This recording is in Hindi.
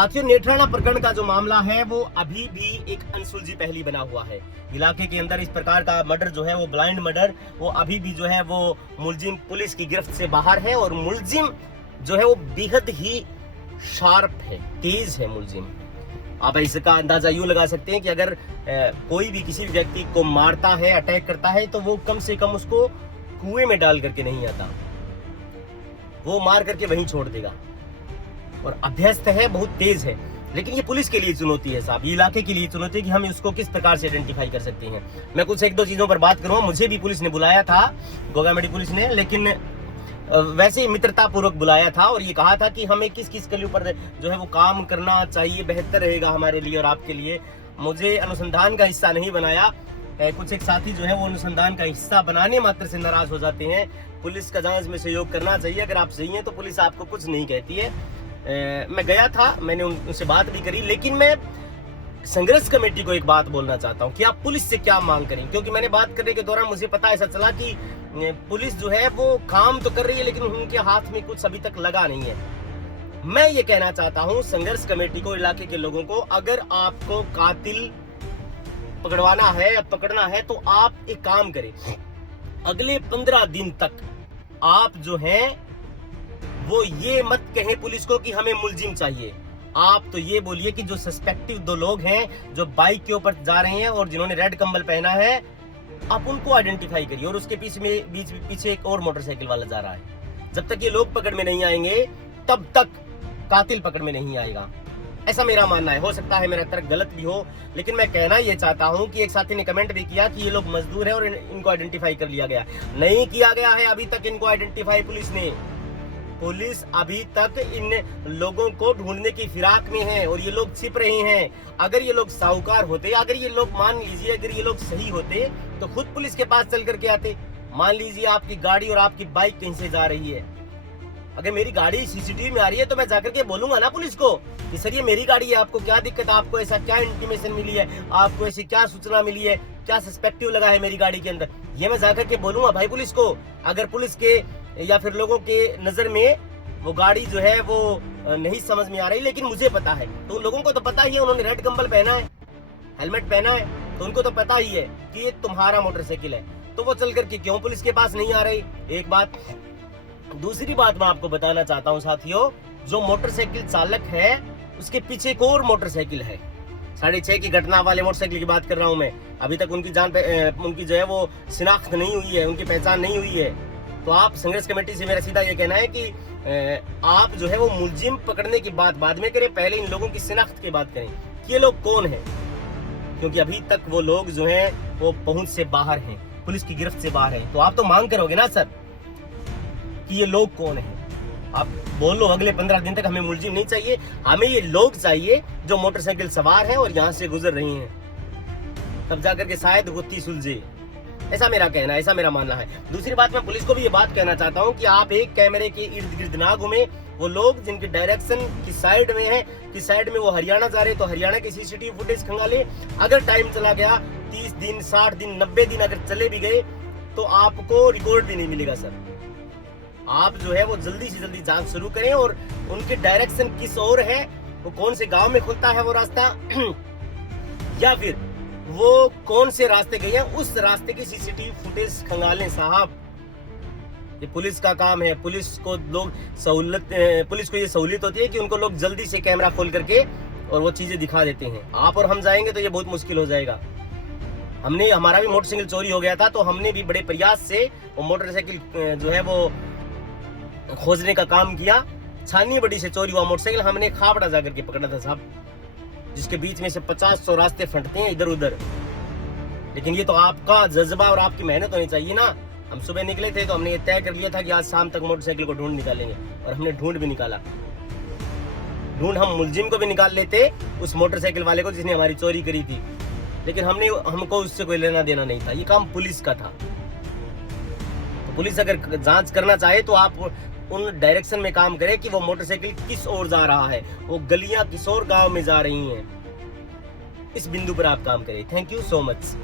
साथियों, नेत्राणा प्रकरण का जो मामला है वो अभी भी एक अनसुलझी पहेली बना हुआ है। इलाके के अंदर इस प्रकार का मर्डर जो है वो ब्लाइंड मर्डर, वो अभी भी जो है वो मुलजिम पुलिस की गिरफ्त से बाहर है और मुलजिम जो है वो बेहद ही शार्प है, तेज है मुलजिम। आप इसका अंदाजा यूं लगा सकते हैं कि अगर कोई भी किसी भी व्यक्ति को मारता है, अटैक करता है, तो वो कम से कम उसको कुएं में डाल करके नहीं आता, वो मार करके वहीं छोड़ देगा। और अभ्यस्त है, बहुत तेज है। लेकिन ये पुलिस के लिए चुनौती है साहब, ये इलाके के लिए चुनौती है कि हम उसको किस प्रकार से आइडेंटिफाई कर सकते हैं। मैं कुछ एक दो चीजों पर बात करूंगा। मुझे भी पुलिस ने बुलाया था, गोगामेडी पुलिस ने, लेकिन वैसे ही मित्रता पूर्वक बुलाया था और ये कहा था कि हमें किस किस के ऊपर जो है वो काम करना चाहिए, बेहतर रहेगा हमारे लिए और आपके लिए। मुझे अनुसंधान का हिस्सा नहीं बनाया। कुछ एक साथी जो है वो अनुसंधान का हिस्सा बनाने मात्र से नाराज हो जाते हैं। पुलिस का जांच में सहयोग करना चाहिए। अगर आप सही हैं तो पुलिस आपको कुछ नहीं कहती है। मैं गया था, मैंने उनसे बात भी करी, लेकिन मैं संघर्ष कमेटी को एक बात बोलना चाहता हूं कि आप पुलिस से क्या मांग करें, क्योंकि मैंने बात करने के दौरान मुझे पता ऐसा चला कि पुलिस जो है वो काम तो कर रही है लेकिन उनके हाथ में कुछ अभी तक लगा नहीं है। मैं ये कहना चाहता हूं संघर्ष कमेटी को, इलाके के लोगों को, अगर आपको कातिल पकड़वाना है या पकड़ना है तो आप एक काम करें, अगले 15 दिन तक आप जो है वो ये मत कहें पुलिस को कि हमें मुलजिम चाहिए। आप तो ये बोलिए कि जो सस्पेक्टिव 2 लोग हैं जो बाइक के ऊपर जा रहे हैं और जिन्होंने रेड कंबल पहना है, आप उनको आइडेंटिफाई करिए। और उसके पीछे एक और मोटरसाइकिल वाला जा रहा है। जब तक ये लोग पकड़ में नहीं आएंगे तब तक कातिल पकड़ में नहीं आएगा, ऐसा मेरा मानना है। हो सकता है मेरा तर्क गलत भी हो, लेकिन मैं कहना ये चाहता हूं कि एक साथी ने कमेंट भी किया कि ये लोग मजदूर है और इनको आइडेंटिफाई कर लिया गया। नहीं किया गया है अभी तक इनको आइडेंटिफाई पुलिस ने। पुलिस अभी तक इन लोगों को ढूंढने की फिराक में है और ये लोग छिप रहे हैं। अगर ये लोग साहूकार होते, अगर ये लोग, मान लीजिए अगर ये लोग सही होते तो खुद पुलिस के पास चल करके आते। मान लीजिए आपकी गाड़ी और आपकी बाइक कहीं से जा रही है, अगर मेरी गाड़ी सीसीटीवी में आ रही है तो मैं जाकर के बोलूंगा ना पुलिस को कि सर ये मेरी गाड़ी है, आपको क्या दिक्कत है, आपको ऐसा क्या इंटीमेशन मिली है, आपको ऐसी क्या सूचना मिली है, क्या सस्पेक्टिव लगा है मेरी गाड़ी के अंदर, ये मैं जाकर के बोलूंगा भाई पुलिस को। अगर पुलिस के या फिर लोगों के नजर में वो गाड़ी जो है वो नहीं समझ में आ रही, लेकिन मुझे पता है, तो उन लोगों को तो पता ही है, उन्होंने रेड कंबल पहना है, हेलमेट पहना है, तो उनको तो पता ही है कि ये तुम्हारा मोटरसाइकिल है, तो वो चल करके क्यों पुलिस के पास नहीं आ रही। एक बात। दूसरी बात मैं आपको बताना चाहता हूँ साथियों, जो मोटरसाइकिल चालक है उसके पीछे एक और मोटरसाइकिल है। 6:30 की घटना वाले मोटरसाइकिल की बात कर रहा हूँ मैं। अभी तक उनकी उनकी जो है वो शिनाख्त नहीं हुई है, उनकी पहचान नहीं हुई है। तो आप संघर्ष कमेटी से मेरा सीधा ये कहना है कि आप जो है वो मुलजिम पकड़ने की बात बाद में करें, पहले इन लोगों की शिनाख्त की बात करें कि ये लोग कौन है, क्योंकि अभी तक वो लोग जो हैं वो पहुंच से बाहर हैं, पुलिस की गिरफ्त से बाहर हैं। तो आप तो मांग करोगे ना सर कि ये लोग कौन है। आप बोलो अगले 15 दिन तक हमें मुलजिम नहीं चाहिए, हमें ये लोग चाहिए जो मोटरसाइकिल सवार हैं और यहाँ से गुजर रही हैं, तब जाकर के शायद गुत्थी सुलझे। ऐसा मेरा कहना है, ऐसा मेरा मानना है। दूसरी बात, मैं पुलिस को भी ये बात कहना चाहता हूँ कि आप एक कैमरे के इर्द गिर्द ना घूमे। वो लोग जिनकी डायरेक्शन की साइड में है, कि साइड में वो हरियाणा जा रहे, तो हरियाणा की सीसीटीवी फुटेज खंगाले। अगर टाइम चला गया 30 दिन, 60 दिन, 90 दिन अगर चले भी गए तो आपको रिकॉर्ड भी नहीं मिलेगा सर। आप जो है वो जल्दी से जल्दी जांच शुरू करें और उनकी डायरेक्शन किस ओर है, वो कौन से गांव में खुलता है वो रास्ता या फिर वो कौन से रास्ते गए हैं, उस रास्ते की सीसीटीवी फुटेज खंगालें साहब। ये पुलिस का काम है। पुलिस को ये सहूलियत होती है कि उनको लोग जल्दी से कैमरा खोल करके और वो चीजें दिखा देते हैं। आप और हम जाएंगे तो ये बहुत मुश्किल हो जाएगा। हमारा भी मोटरसाइकिल चोरी हो गया था, तो हमने भी बड़े प्रयास से वो मोटरसाइकिल जो है वो खोजने का काम किया। छानी बड़ी से चोरी हुआ मोटरसाइकिल हमने खाबड़ा जाकर के पकड़ा था साहब, जिसके बीच में से 50-100 रास्ते फटते हैं इधर उधर। लेकिन ये तो आपका जज्बा और आपकी मेहनत होनी चाहिए ना। हम सुबह निकले थे तो हमने ये तय कर लिया था कि आज शाम तक मोटरसाइकिल को ढूंढ निकालेंगे, और हमने ढूंढ भी निकाला। हम मुलजिम को भी निकाल लेते, उस मोटरसाइकिल वाले को जिसने हमारी चोरी करी थी, लेकिन हमको उससे कोई लेना देना नहीं था। ये काम पुलिस का था। तो पुलिस अगर जांच करना चाहे तो आप उन डायरेक्शन में काम करें कि वो मोटरसाइकिल किस ओर जा रहा है, वो गलियां किस ओर गांव में जा रही हैं, इस बिंदु पर आप काम करें। Thank you so much.